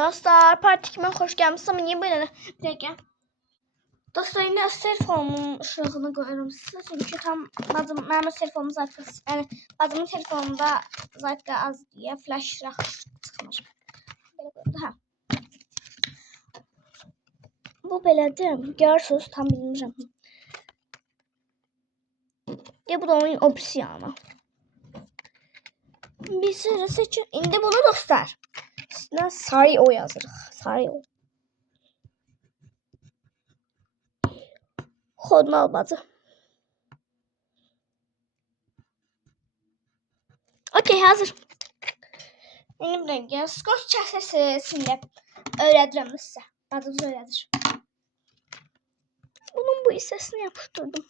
Dostlar, partikime hoş gelmişsiniz. Ama niye böyle? Bir dakika. Dostlar, yine telefonumun ışığını koyuyorum size. Çünkü tam benim telefonum zaten, yani bacımın telefonunda zaten az diye flash çıkmış. Ha. Bu belədir. Görürsünüz, tam bilmirəm. Bu da onun opsiyonu. Bir sürü seçin. İndi bunu dostlar. Üstüne sarı o yazırıq. Sarı o. Xodmal bacı. Okey, hazır. Benim rengim skos çəsəsində öyrədirəm sizə. Bacımız öyrədir. Bunun bu hissəsini yapıştırdım.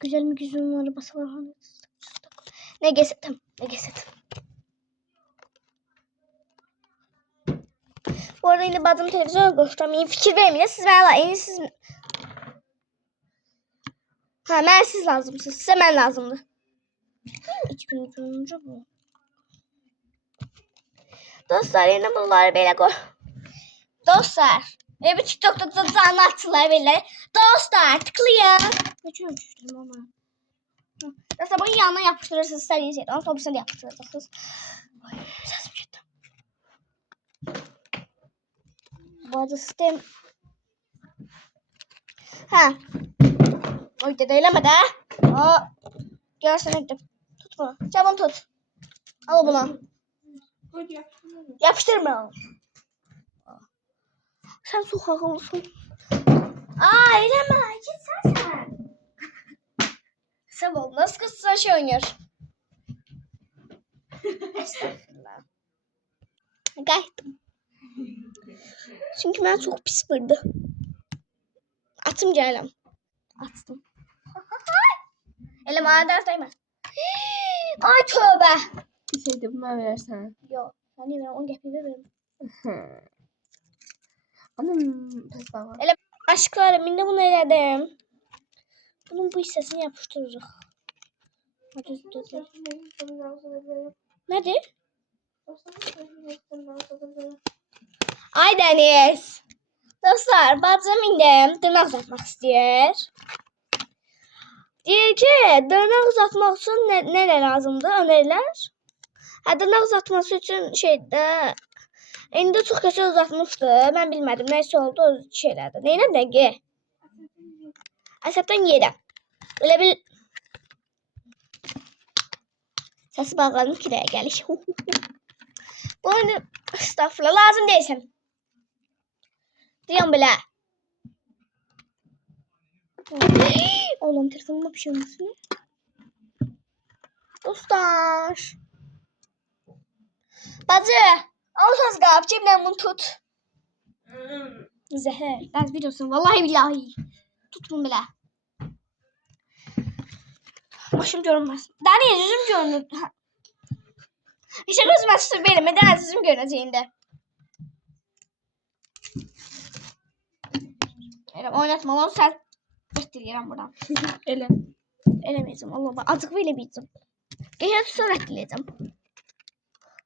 Güzel mi güzel mi basalar. Ne gesetim. Bu arada yine bacım televizyona koşturam. Fikir vermeyin. Siz bana siz... Ha, mən siz lazımsınız. Sizə mən lazımdır. 2 gün önce bu. Dostlar, yine bunları belə koy. Dostlar. Ve bir TikTok'ta canlı attılar böyle. Dostlar, tıklayın. Ne çözmüştüm ama. Dostlar, bunu yanına yapıştırırsınız. İstediğiniz yerden. Sonra bunu da yapıştıracaksınız. Sesim gitti. Bu arada sistem... Ha. Oy dede eyleme de. Görsen ettim. Tut bunu. Çabuk tut. Al bunu. Yapıştırma. Sen sokak olsun. Eyleme. Git sen. Sabah nasıl kızsa şey oynuyor. Estağfurullah. Qayıtdım. Çünkü ben çok pis vurdu. Atım gələm. Attım. Eləm aydan sayma. Ay tövbe. Bir şey de buna verirsen. Yok. Sen niye onu getirdi verim. Anam pes baba. Eləm aşklarım indi bunu elədim. Bunun bu hissəsini yapıştırırıq. Nedir? Ay Deniz. Dostlar, bacım indi dırnaq uzatmaq istəyir. Deyir ki, dırnaq uzatmaq üçün nə lazımdır? Önərilər. Dırnaq uzatması üçün şeydə indi çox keçə uzatmışdı. Mən bilmədim nəsə oldu o şeylərdə. Nəyinə dəqiq? Əsəbdən yedə. Elə bil səsi bağladım ki, dəyə gəlir. Bu indi estağfurullah lazım deyilsən. Deyəm belə. Oğlum telefonuma bir şey olmasın. Dostlar. Bacı. Alsaz qab. Cebdən bunu tut. Zəhər. Dəz biliyorsun. Vallahi billahi. Tut bunu belə. Başım görünmez. Daha niye yüzüm görünür? İşte gözüme tutur benim. Neden yüzüm görüneceğinde? Oynatma onu sen ettireceğim buradan. Ele. Elemeyeceğim Allah Allah. Azıcık böyle bileceğim. Geçen tutar ettireceğim.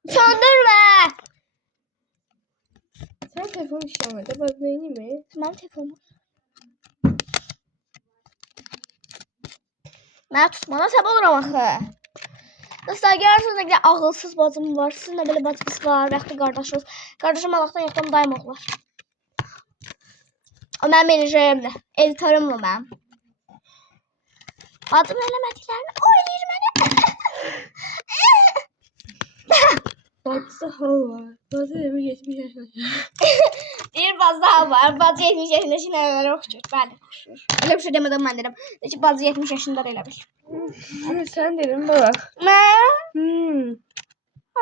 Söndürme. Sen telefon işlemedi. Bak neyini mi? Tamam telefonum. Ben tutmana sebep olurum axı. Dostlar, görürsünüz ne kadar ağılsız bacım var. Sizin de böyle bacımız var. Yaxşı qardaşınız. Qardaşım Allah'tan yoxdan daim oğlar. O mənim menajerimdir. Editörümdür mənim. Bacım eləmədiklərini o eləyir mənə. Bacısı hal var. Bacı evi 70 yaşında. Deyir bazı hal var. Bacı 70 yaşında şinələrə oxşur. Bəli, oxşur. Elə bir şey demədən mən deyirəm. Deyir ki, bacı 70 yaşında da elə bil. Sen dedim bak. Nə?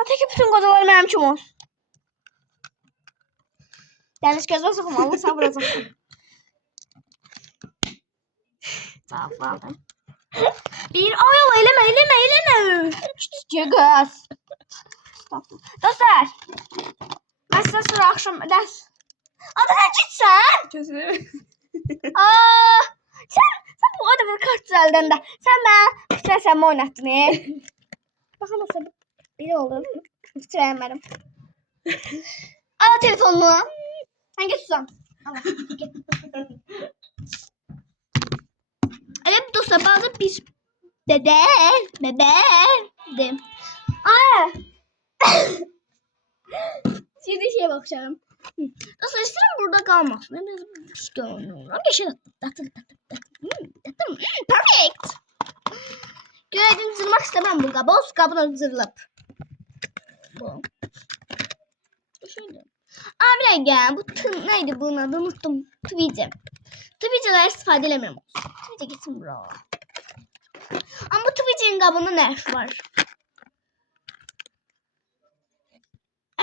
Teki bütün qocalar mənim kimi olsun. Dəniz gözə soxum, Allah sabır olsun. Sağ ol. Bir ay eleme. Cıgız. Dostlar. Ben size sonra akşam ders. Adı sen gitsen. Kesin. Sen bu kadar kart düzelden de. Sen ben sen mi oynattın? Bakalım nasıl biri olur. Bitiremedim. Al telefonunu. Sen git Suzan. Al. Git. Evet dostlar bazen bir dedim. Aa. Şimdi şeye bakacağım. Dostlar istedim burada kalmasın. Ben hiç görmüyorum. Geçelim. Perfect. Gördüğünüz zırmak istemem bu kabı. O kabına zırılıp. Bu. Şöyle. Abi gel. Bu neydi bunun adı? Unuttum. Tweet'e. Tweet'e istifade edemiyorum. Tweet'e gitsin bro. Ama bu Tweet'in kabında ne iş var?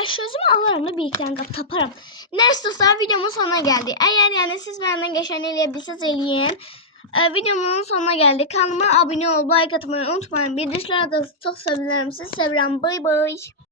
Sözümü alırım da bir iki tane taparım. Neyse dostlar videomun sonuna geldi. Eğer yani siz benden geçen eleyebilirsiniz eleyin. Videomun sonuna geldik. Kanalıma abone ol, like atmayı unutmayın. Bir dışlarda çok sevinirim. Sizi seviyorum. Bye bye.